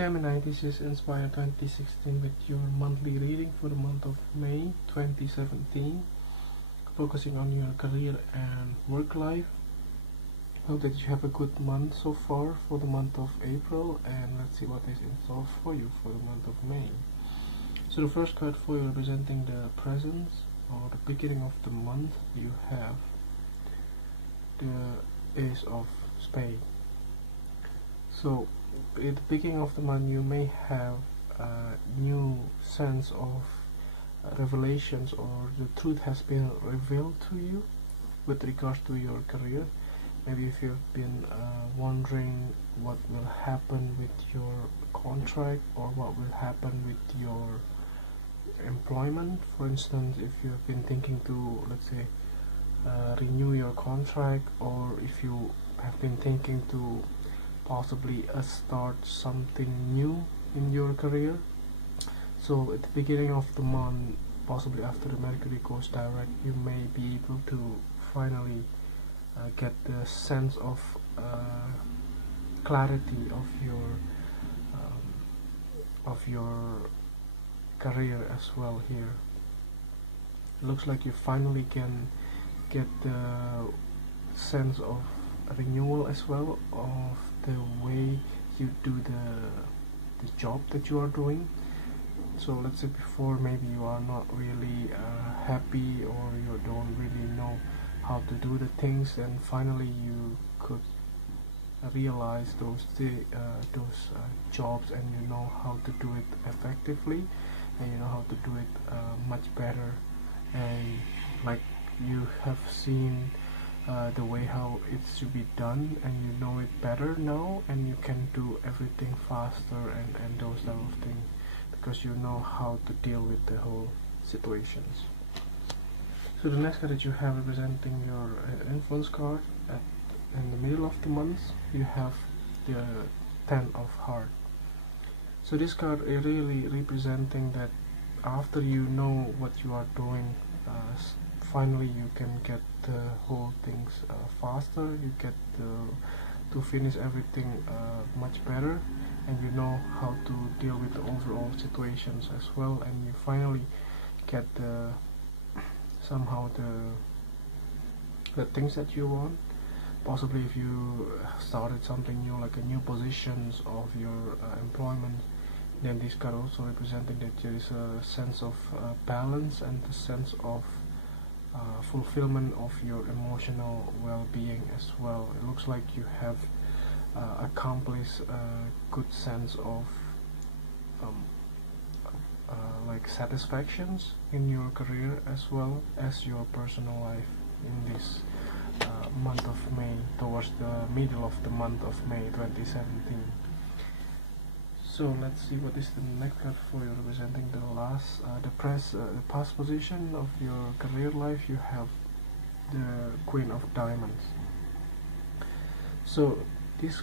Gemini, this is Inspire 2016 with your monthly reading for the month of May 2017, focusing on your career and work life. Hope that you have a good month so far for the month of April, and let's see what is in store for you for the month of May. So the first card for you representing the presence or the beginning of the month, you have the Ace of Spades. So at the beginning of the month you may have a new sense of revelations, or the truth has been revealed to you with regards to your career. Maybe if you've been wondering what will happen with your contract or what will happen with your employment. For instance, if you've been thinking to, let's say, renew your contract, or if you have been thinking to possibly start something new in your career. So at the beginning of the month, possibly after the Mercury goes direct, you may be able to finally get the sense of clarity of your career as well here. It looks like you finally can get the sense of renewal as well of the way you do the job that you are doing. So let's say before maybe you are not really happy, or you don't really know how to do the things, and finally you could realize those jobs, and you know how to do it effectively, and you know how to do it much better, and like you have seen the way how it should be done, and you know it better now, and you can do everything faster and those type of things, because you know how to deal with the whole situations. So the next card that you have representing your influence card, in the middle of the month you have the 10 of Hearts. So this card is really representing that after you know what you are doing, finally you can get the whole things faster. You get to finish everything much better, and you know how to deal with the overall situations as well, and you finally get somehow the things that you want. Possibly if you started something new, like a new positions of your employment, then this card also representing that there is a sense of balance and the sense of fulfillment of your emotional well-being as well. It looks like you have accomplished a good sense of like satisfactions in your career as well as your personal life in this month of May, towards the middle of the month of May 2017. So let's see what is the next card for you, representing the past position of your career life. You have the Queen of Diamonds. So this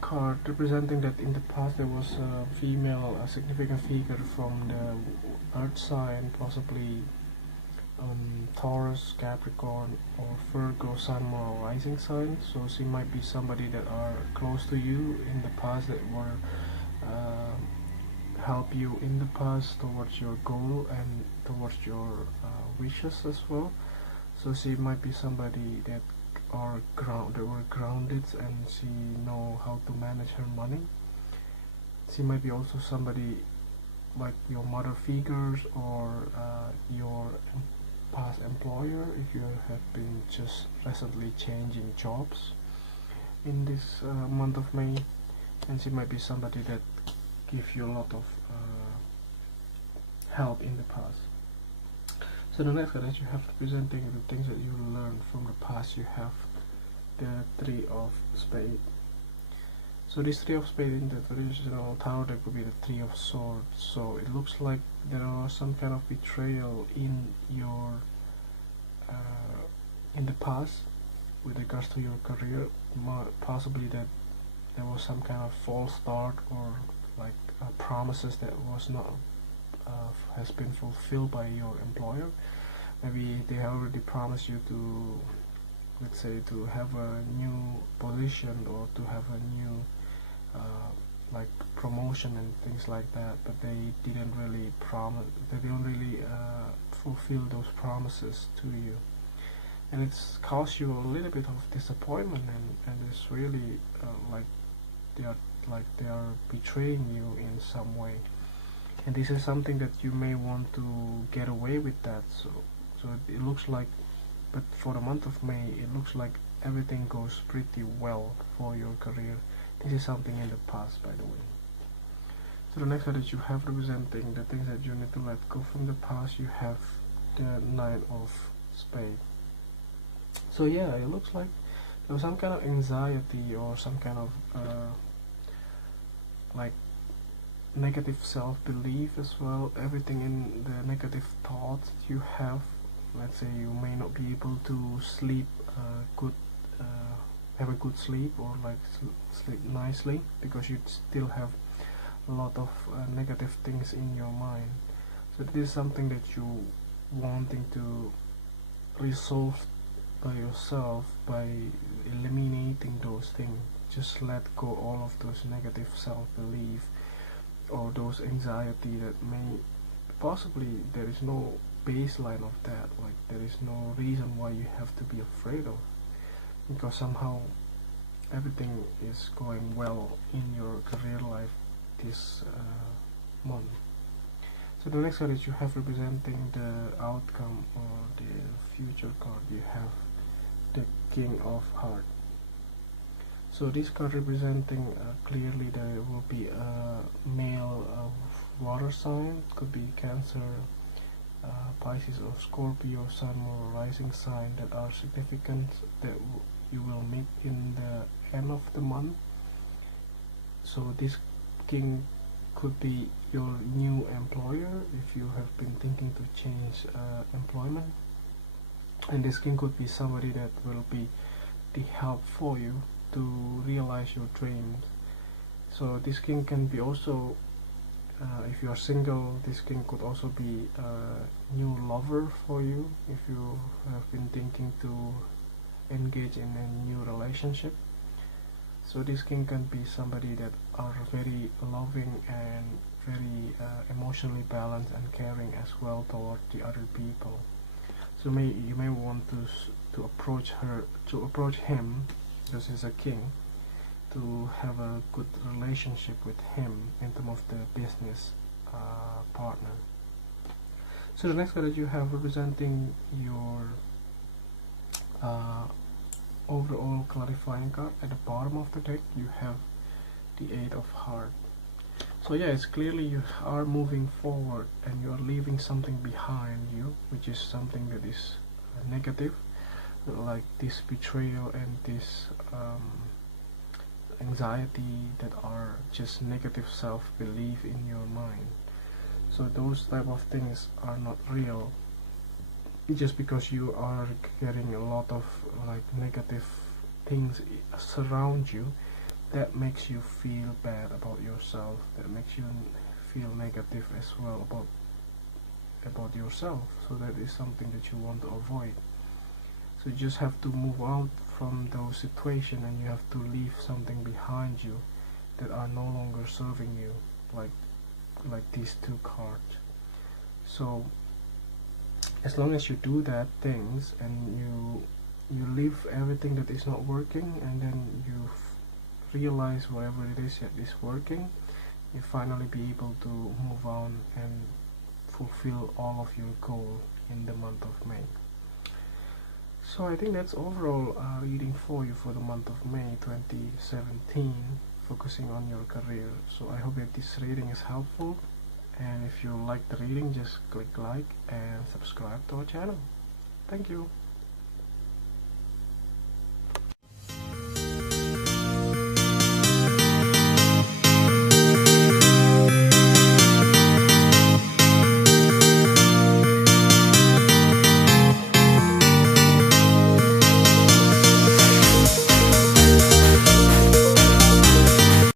card representing that in the past there was a significant figure from the earth sign, possibly Taurus, Capricorn, or Virgo, Sun, Moon, or Rising sign. So she might be somebody that are close to you in the past, that were help you in the past towards your goal and towards your wishes as well. So she might be somebody that were grounded, and she know how to manage her money. She might be also somebody like your mother figures, or your past employer, if you have been just recently changing jobs in this month of May. And she might be somebody that give you a lot of help in the past. So the next card that you have representing the things that you learned from the past, you have the Three of Spades. So this Three of Spades in the traditional tarot deck would be the Three of Swords. So it looks like there was some kind of betrayal in your in the past with regards to your career. Possibly that there was some kind of false start, or like promises that was not has been fulfilled by your employer. Maybe they already promised you to, let's say, to have a new position, or to have a new like promotion and things like that, but they didn't really promise, they didn't really fulfill those promises to you, and it's caused you a little bit of disappointment, and it's really they are they are betraying you in some way, and this is something that you may want to get away with that. So it looks like, but for the month of May, it looks like everything goes pretty well for your career. This is something in the past, by the way. So the next card that you have representing the things that you need to let go from the past, you have the Knight of Spades. So yeah, it looks like there was some kind of anxiety or some kind of like negative self-belief as well. Everything in the negative thoughts that you have. Let's say you may not be able to sleep good, have a good sleep, or like sleep nicely, because you still have a lot of negative things in your mind. So this is something that you wanting to resolve by yourself, by eliminating those things. Just let go all of those negative self-belief or those anxiety that may possibly, there is no baseline of that, like there is no reason why you have to be afraid of, because somehow everything is going well in your career life this month. So the next card that you have representing the outcome or the future card, you have the King of Hearts. So this card representing clearly there will be a male water sign, could be Cancer, Pisces or Scorpio, Sun or Rising sign that are significant, that you will meet in the end of the month. So this king could be your new employer if you have been thinking to change employment, and this king could be somebody that will be the help for you to realize your dreams. So this king can be also, if you are single, this king could also be a new lover for you if you have been thinking to engage in a new relationship. So this king can be somebody that are very loving and very emotionally balanced and caring as well toward the other people. So you may want to approach him, because he's a king, to have a good relationship with him in terms of the business partner. So the next card that you have representing your overall clarifying card, at the bottom of the deck you have the Eight of Hearts. So yeah, it's clearly you are moving forward and you are leaving something behind you, which is something that is negative, like this betrayal and this anxiety that are just negative self-belief in your mind. So those type of things are not real, just because you are getting a lot of like negative things surround you, that makes you feel bad about yourself, that makes you feel negative as well about yourself. So that is something that you want to avoid. So you just have to move out from those situations, and you have to leave something behind you that are no longer serving you, like these two cards. So as long as you do that things, and you leave everything that is not working, and then you realize whatever it is that is working, you finally be able to move on and fulfill all of your goal in the month of May. So I think that's overall reading for you for the month of May 2017, focusing on your career. So I hope that this reading is helpful, and if you like the reading, just click like and subscribe to our channel. Thank you.